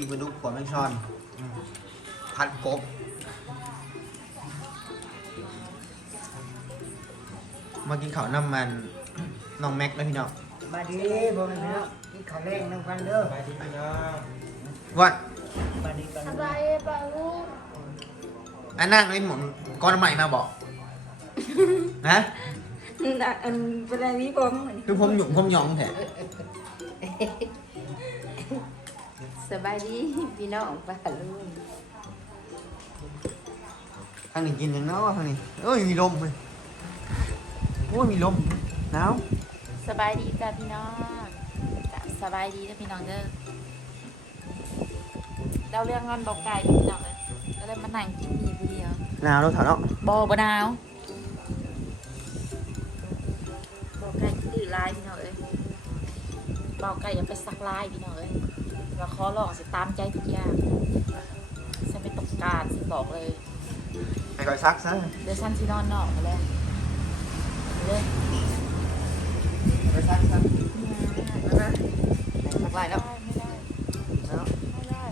ปีกปลาดุกขวดแมงช้อนอืมผัดกบมากินข้าวน้ำมันน้องแม็กนะพี่น้องมาดีบ่แม่นพี่น้องกินข้าวแรงนำกันเด้อไปที่พี่น้องวัดมาดีกันสบายป่ะลูกอันนั่งไอ้หมุนก้อนใหม่มาบอกฮะน่ะอันเป็นไรพี่ผมเหมือนคือผมหยุ่มผมหยองแท้ สบายดีพี่น้องป่ะลูกทางนี้กินอย่างน้อยทางนี้เอ้ยมีลมเลยโอ้ยมีลมหนาวสบายดีจ้ะพี่น้องจ้ะสบายดีนะพี่น้องเด้อเราเรื่องงอนบอกไก่พี่น้องเลยก็เลยมานั่งกินมีผู้เดียวหนาวแล้วถอดเนาะบอบนาวบอกไก่คือดื้อลายพี่น้องเอ้ยบอกไก่อย่าไปสักลายพี่น้องเอ้ย เราขอลองสิตามใจทุกอย่างฉันไม่ต้องการฉันบอกเลยไปก่อยซักซะเดี๋ยวฉันที่นอนนอกมาแล้วเลยไปซักซะไปไปซักไล่แล้วไม่ได้แล้วไม่ได้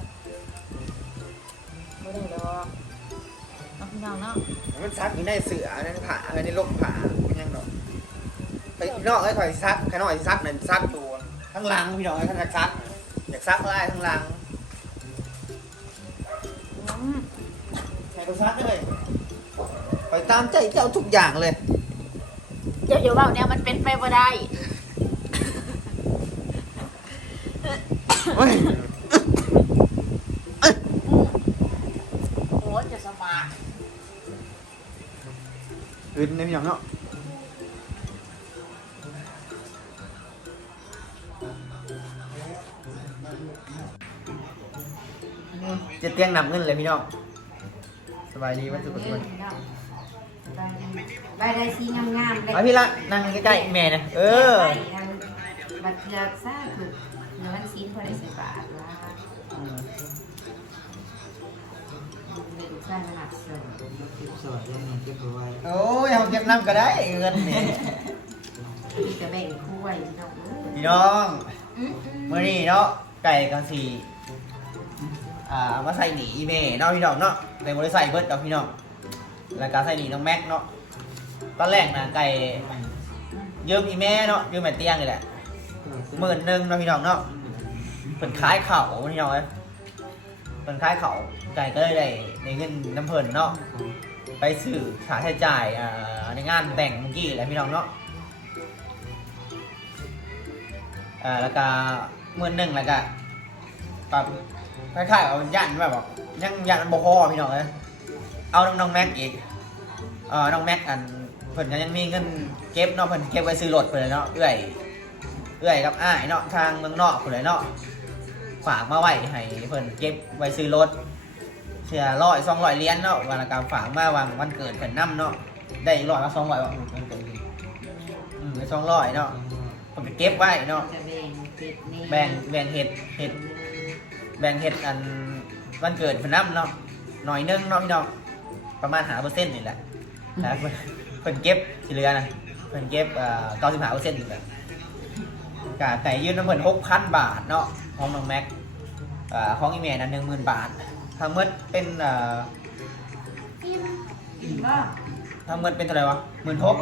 ไม่ได้หรอกน้องพี่น้องเนาะมันซักอยู่ในเสือในผ้าในร่มผ้าเป็นยังดอกไปพี่น้องไอ้ข่อยซักข้างนอกสิซักนั่นซักตัวข้างหลังพี่น้องไอ้ข้างหลังซัก อยากซักไล่ข้างหลังอืมใส่ตัวซักเลยไปตามใจเจ้าทุกอย่างเลย เดี๋ยวเดี๋ยวเบาเนี่ยมันเป็นไปบ่ได้เฮ้ยโอ้จะสมาร์ทอื่นในพี่น้องเนาะ จะเตียงนำเงินเลยพี่น้องสบายดีวันสุขทุกคนใบได้สีงามๆเลยมาพี่ละนั่งใกล้ๆแม่นะเออบัตรเลือกซ่าถูกเงินสีพอได้สิบบาทละเป็นซ่าขนาดเสริมเก็บสวยยังมีเก็บเอาไว้โอ้ยเอาเก็บน้ำก็ได้เงินนี่มีแต่แบ่งคู่ไว้พี่น้องเอ้ยพี่น้องอืมเมื่อนี้เนาะไก่กันสี อ่าเอามาใส่หนีอีเมเนาะพี่น้องเนาะในบริษัทเบิร์ดเนาะพี่น้องแล้วก็ใส่หนีน้องแม็กเนาะตอนแรกนะไก่ยืมอีเมเนาะยืมแม่เตียงนี่แหละหมื่นหนึ่งเนาะพี่น้องเนาะเพิ่นขายเข่าพี่น้องเอ้ยเพิ่นขายเข่าไก่ก็เลยได้ในเงินน้ำเพิ่นเนาะไปซื้อค่าใช้จ่ายอ่าในงานแต่งเมื่อกี้แหละพี่น้องเนาะอ่าแล้วก็หมื่นหนึ่งแล้วก็กับ คล้ายๆเอายันแบบบอกยังยันมันบ่พอพี่น้องเลยเอาน้องน้องแม็กอีกเอ่อน้องแม็กอันเพิ่นก็ยังมีเงินเก็บเนาะเพิ่นเก็บไว้ซื้อรถเพิ่นเลยเนาะเอื้อยเอื้อยกับอ้ายเนาะทางเมืองนอกเพิ่นเลยเนาะฝากมาไว้ให้เพิ่นเก็บไว้ซื้อรถเชื่อร้อยสองร้อยเหรียญเนาะวันละกรรมฝากมาวางวันเกิดเพิ่นนํเนาะได้อีกร้อยละสองร้อยบ่อืมได้สองร้อยเนาะเพิ่นก็เก็บไว้เนาะจะแบ่งเก็บนี่แบ่งแบ่งเห็ดเห็ด แบ่งเห็ดอันวันเกิดเพนน้ำเนาะหน่อยนึงเนาะพี่น้องประมาณหาเปอร์เซ็นต์นี่แหละนะเพิ่นเพิ่นเก็บที่เหลือนะเพิ่นเก็บเอ่อเก้าสิบห้าเปอร์เซ็นต์นี่แหละกะแต่ยืนน้ำเพิ่นหกพันบาทเนาะของน้องแม็กเอ่อของอีเมลนั้นหนึ่งหมื่นบาททั้งหมดเป็นเอ่ออีกบ่ทั้งหมดเป็นเท่าไหร่วะหมื่นหก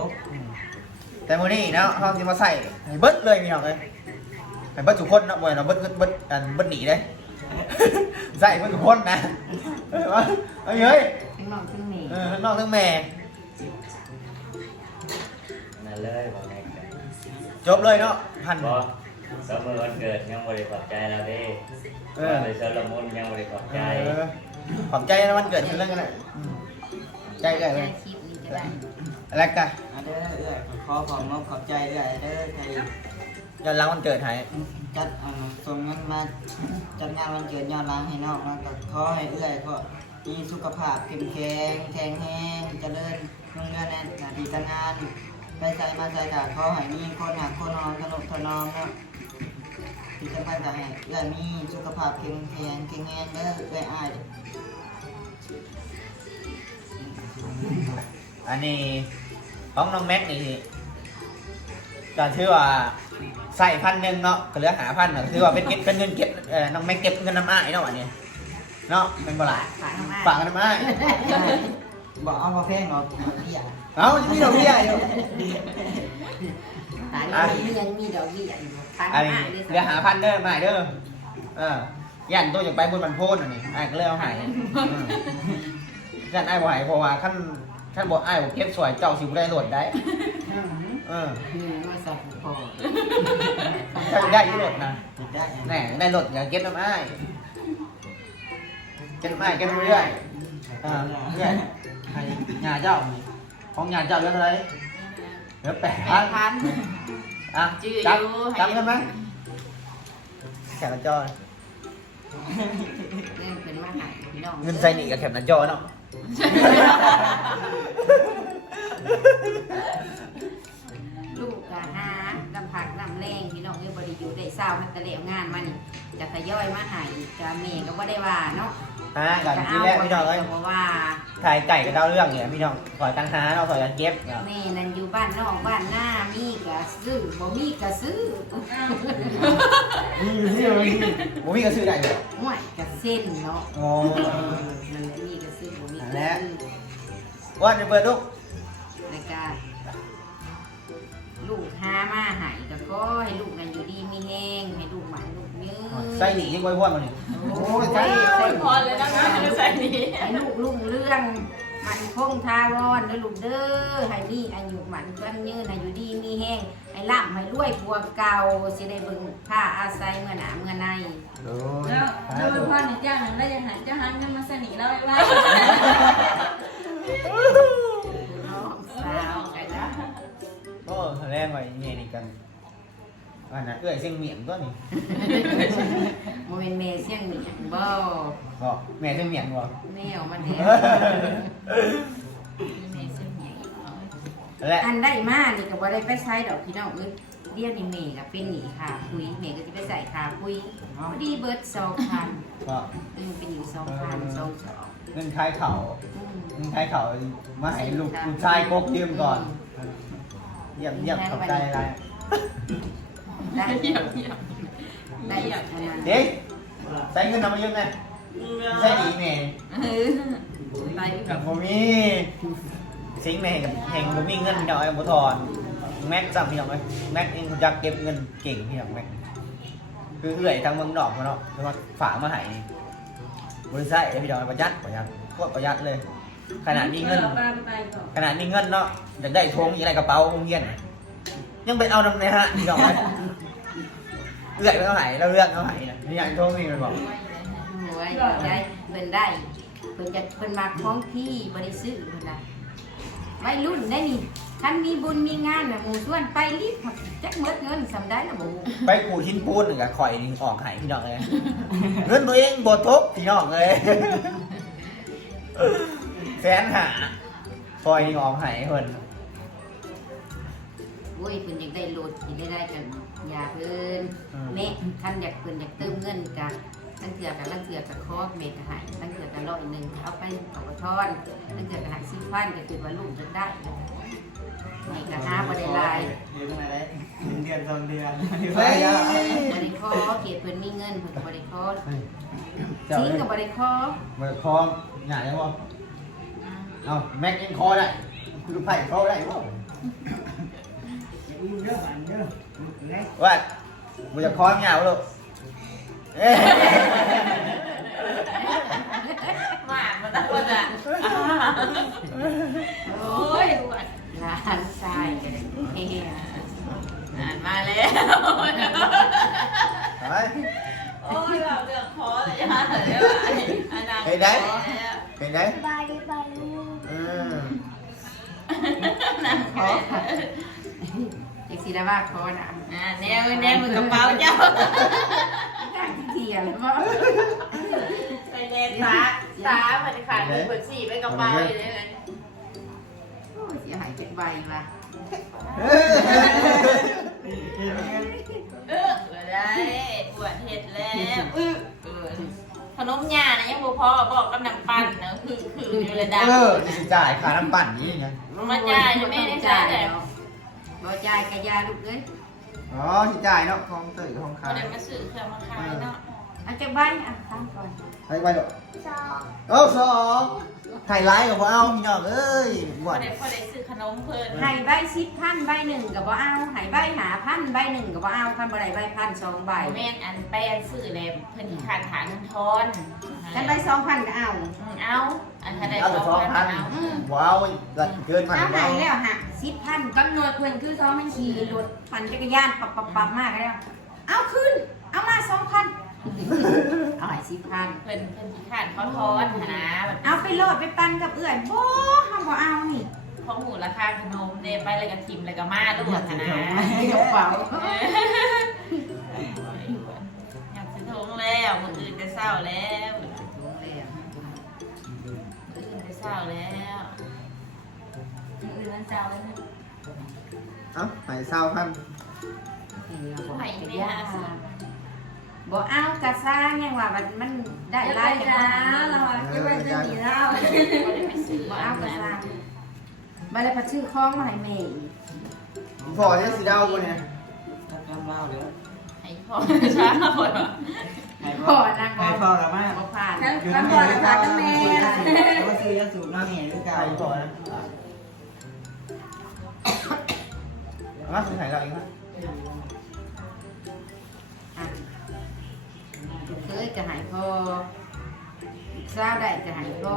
แต่มื้อนี้เนาะเขาจะมาใส่ให้เบิดเลยพี่น้องเลยให้เบิดทุกคนเนาะบ่ให้เราเบิดเบิดเบิดอันเบิดหนีเลย ใส่เบิดทุกคนนะเอ้ยว่าเอ้ยเฮ้ยทั้งน้องทั้งแม่เออทั้งน้องทั้งแม่ นั่นเลยบอกแม็กซ์จบเลยเนาะพัน บอสมมติวันเกิดยังบริขอบใจเราเด้เอเอออเลยเซอร์ละมุนยังบริขอบใจเออขอบใจนะวันเกิดเป็นเรื่องกันเลยอืมใจเลยได้คลิปนี้ก็ได้แล้วกันอันเด้อเอื้อยขอขอบนบขอบใจเอื้อยเด้อใครย้อนหลังวันเกิดให้ จัดอ่าส่งเงินมาจัดงานวันเกิดย้อนหลังให้น้องแล้วก็ขอให้เอื้อยก็มีสุขภาพเข้มแข็งแข็งแรงเจริญรุ่งเรืองในหน้าที่การงานไปใส่มาใส่กะขอให้มีคนหักคนนอนสนุกถนอมเนาะที่สำคัญก็ให้เอื้อยมีสุขภาพเข้มแข็งแข็งแรงเด้อเอื้อยอ้ายอันนี้ของน้องแม็กนี่ก็ถือว่า ใส่พันหนึ่งเนาะก็เหลือหาพันเนาะคือว่าเป็นเก็บเป็นเงินเก็บเออน้องแม็กเก็บเงินน้ำอ้ายเนาะอันนี้เนาะเป็นบ่หลายฝากน้ำอ้ายฝากกันน้ำอ้ายบอกเอามาแพงหรอกเบี้ยเอ้าจะมีดอกเบี้ยอยู่ฝากนี่ยังมีดอกเบี้ยอยู่ฝากอันน้ำนี้อ้ายด้วยเหลือหาพันเด้อมาให้เด้อเออย่านตัวอยากไปบนบันโพนอันนี้อ้ายก็เลยเอาใหายย่านอ้ายบ่ใหายเพราะว่าขั้นขั้นบ่อ้ายบ่เก็บสวยเจ้าสิบ่ได้โหลดได้ เอออืมมาสับพอถ้าได้อยี่โหลดนะได้แหน่ได้โหลดอย่าเก็บน้ำอ้ายเก็บน้ำอ้ายเก็บเรื่อยๆอ่าเนี่ยให้งาเจ้านี่ของงาเจ้าเรื่องอะไรเหลือแปดแปพันดพันอะจื้อจอยู่ำจำกันไหมแขกหน้าจอเงินเป็นมาใหายพี่น้องเงินใส่หนีกับแขกหน้าจอเนาะ เศร้ามันตะเลวงานมานี่จะทยอยมาใหายจะเมย์ก็บ่ได้ว่าเนาะฮะกับที่แรกพี่น้องเอ้ยเพราะว่าถ่ายไก่กับดาวเรื่องเนี่ยพี่น้องขอยตังหาเราขอยกันเก็บเนี่ยแม่นั่นอยู่บ้านนอกบ้านหน้ามีกะซื้อบ่มีกะซื้อมีอยู่ที่มีผมมีกระซื้อได้เลยห่วยกะเส้นเนาะโอ้นั่นแหละมีกะซื้อบ่มีนั่กะนแหละซื้อ ว่าจะเปิดลูก อให้ลูกนั่นอยู่ดีมีแห้งให้ลูกหมันลูกยืนใส่หนียิ่งไว้พ่วนมาเนี่ยโอ้ยใส่โอ้ยพอเลยนะคะใส่นี้ให้ลูกลุ่งเรื่องมันคงทาวอนเด้อลูกเด้อให้มีอายุหมันกันยืนให้อยู่ดีมีแห้งให้ร่ำให้รวยผัวเก่าสิได้เบิ่งผ้าอาศัยเมื่อหนาเมื่อในโอ้ยแล้วแล้วมันพ่อหนึ่งจ้างหนึ่งแล้วยังหันจะหันเงินมาสนิทแล้วไอ้ว่าน้องสาวกันนะโอ้แรงไว้เนี่ยนี่กัน อันนั้นเอื้อยเสียงเหมียงตัวนี้โมเมนเมเสียงเหมียงบ่ก็แม่เสียงเหมียงบ่แนวมันเด้เมเสียงเหมียงและอันได้มานี่ก็บ่ได้ไปใช้ดอกพี่น้องเอ้ยเรียกนี่เมย์ก็เป็นหนีค่ะคุยเมย์ก็จะไปใส่ค่ะคุยพอดีเบิร์ดสองพันก็อืมเป็นอยู่สองพันสองสองเงินคล้ายเข่าอืมเงินคล้ายเข่ามาให้ลูกลูกชายกกยืมก่อนเยี่ยมเยี่ยมขอบใจอะไร ได้เยี่ยมเยี่ยมได้ประมาณเด็กใส่เงินนำมาเยอะไงใส่หนีแม่เออไปกับผมมีสิงแม่กับแห่งผมมีเงินพี่น้องไอ้บุทอนแม็กสั่งพี่น้องไหมแม็กเองอยากเก็บเงินเก่งพี่น้องแม็กคือเอื่อยทางเมืองนอกเขาเนาะแล้วมาฝากมาให้นี่บริษัทพี่น้องประหยัดประหยัดโคตรประหยัดเลยขนาดมีเงินเราไปไปก่อนขนาดมีเงินเนาะอยากได้ทงอยากได้กระเป๋าโรงเรียน ยังไปเอานำในฮะพี่น้องไหมเอื่อยไปเอาไหนเราเลือกเอาไหนนะนี่อย่างทงนี่มันบอกโอ้ยได้เพิ่นได้เพิ่นจะเพิ่นมาของพี่บ่ได้ซื้อเพิ่นน่ะวัยรุ่นได้นี่คันมีบุญมีงานน่ะหมู่ชวนไปรีบจักเมิดเงินสำได้ล่ะบ่ไปขูดหินปูนหนึ่งกับข่อยนี่ออกใหายพี่น้องเลยเงินตัวเองบททบพี่น้องเลยแสนหาคอยนี่ออกใหายเพิ่น โอ้ยเพิ่นอยากได้รถอยากได้ได้กันอย่าเพิ่นอืม แม่คันอยากเพิ่นอยากเติมเงินกะตั้งเถื่อกันลังเถื่อกับคอเมกะหายตั้งเถื่อกันร้อยหนึ่งเอาไปเอาไปทอนตั้งเถื่อกันหักสิบพันก็คือว่าลูกจะได้เมกะห้าบ่ได้หลายเห็นอะไรเดือนสองเดือนเฮ้ยบ่ได้ขอเขตเพิ่นมีเงินเพิ่นก็บ่ได้ขอเจ้าสิงเลยก็บ่ได้ขอมาคล้องหยาได้บ่เอาแม็กเองคอได้คือไผ่คอได้บ่ ว่ากูจะคล้องหยาบ่ลูกเอ้ยหมามันตะคนอะโอ้ยหลานชายก็ได้เฮ้ยอ่านมาแล้วไปโอ้ยแบบเรื่องคอเลยย่าเลยว่ะอันนั้นเห็นไหมเห็นไหมบายบายลูกอืมขอ จังสิได้ว่าขอน่ะอ่าแนวแนวมือกระเป๋าเจ้าทางที่เที่ยวแล้วบ่ไปเล่นตาตามันขาดเปิดสี่ไปกระเป๋าอยู่เลยโอ้ยเสียหายเป็นใบว่ะเออได้ปวดเห็ดแล้วเออขนมยานะยังบ่พอบอกกำลังปั่นนะคือคืออยู่ระดับเออสิจ่ายค่าน้ำปั่นนี่ไงมาจ่ายจะไม่ได้จ่ายแต่ บ่จ่ายกะยาลูกเอ้ยอ๋อที่จ่ายเนาะของเตยกับของก็ขายได้มาซื้อเครื่องมาขายเนาะ อันจะใบอะตามก่อนไปไปเถอะเอ้าสองไฮไลท์กับเอาพี่น้องเอ้ยหพวอนได้พอได้ซื้อขนมเพิ่นใหายใบสิบพันใบหนึ่งกับบ่เอาใหายใบหาพันใบหนึ่งกับบ่เอาพันบ่ได้ใบพันสองใบแม่นอันแปลนซื้อแล้วเพิ่นสิขาดฐานเงินทอนฉันใบสองพันก็เอาอืมเอา อันถ้าได้เอาแต่สองพันเอาว้าวเกินมาเอาใหาว้าวยแล้วหักสิบพันกำหนดเพื่อนคือเขามันขี่รถปั่นจักรยานปับปับปับมากแล้วเอาขึ้น เอามาสองพัน เอาใหายสิบพัน เพิ่นเพิ่นสิขาดเขาทอนหั้นนะแบบเอาไปโหลดไปปั่นกับเอื่อนโบ้ทำบ่เอานี่ของหมูราคาขนมเดไปเลยกับทิมเลยกับมาลูกหั้นนะกระเป๋าอยากซื้อทงแล้วมืออื่นจะเศร้าแล้วมืออื่นจะเศร้าแล้วอื่นนั่นเจ้าเลยนะเอ้าไหนเศร้าพันไผ่ไม่หา สิบ่เอากระซ่างยังว่ามันมันได้ได้หลายจ้ากันเราจะไปจะหนีเราก็เลยไปซื้อบ่เอากระซ่างมาเลยพอชื่อคล้องมาให้แม่อีกพอเนี่ยสีดาวคนเนี่ยถ้าทำเล่าเดี๋ยวให้พ่อช้าหมดให้พ่อให้พ่อกับแม่บ่ผ่านทั้งทั้งก่อนนะคะทั้งแม่ก็ซื้อยาสูบน้ำแห่หรือเปล่าใครพอนะมาคุณถ่ายเราเองนะ ยก็ให้พ่อสาวได้ก็ให้พ่อ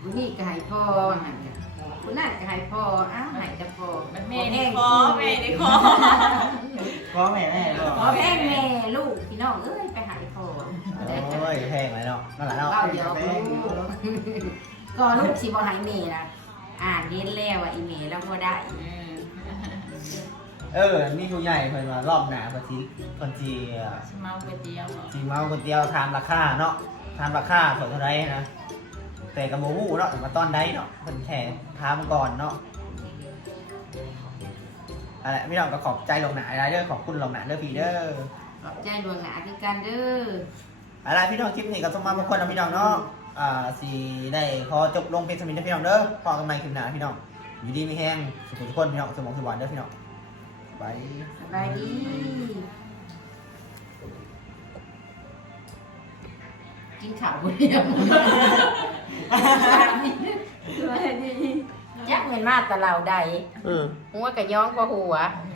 ผู้นี่ก็ให้พ่อหั่นจ้ะผู้นั่นก็ให้พ่ออ้าวให้แต่พ่อมันแม่ในคอแม่ในคอพ่อแม่แม่บพ่ออกแม่แม่ลูกพี่น้องเอ้ยไปให้พ่อโอ้ยแพงเลยเนาะนั่นแหละเนาะเล่าเดี๋ยวลูกก็ลูกสิบ่ให้แม่ล่ะอ่านเรียนแล้วอะอีแม่แล้วบ่ได้ เออนี่ผู้ใหญ่เพิ่นว่ารอบหน้าเพิ่นสิเพิ่นสิสมาก๋วยเตี๋ยวสิเมาก๋วยเตี๋ยวทานราคาเนาะทานราคาสดเท่าไรนะ แต่กับโมหูเนาะมาตอนใดเนาะเพิ่นแข่ถามก่อนเนาะอะไรไม่ต้องก็ขอบใจลงหนาอะไรเด้อขอบคุณลงหนาเด้อพี่เด้อขอบใจดวงหนาคือกันเด้ออะไรพี่น้องคลิปนี้ก็ต้องมาบางคนนะพี่น้องเนาะอ่าสีได้พอจบลงเป็นสมิธนะพี่น้องเด้อพอกันใหม่คลิปหน้าพี่น้องอยู่ดีไม่แห้งสุขทุกคนพี่น้องสมองสว่างเด้อพี่น้อง ไปสบายดีกินข้าวบ่เดียวสวัสดียักเงินมาแต่เราใดอืมหัวกะย้องกว่าหัว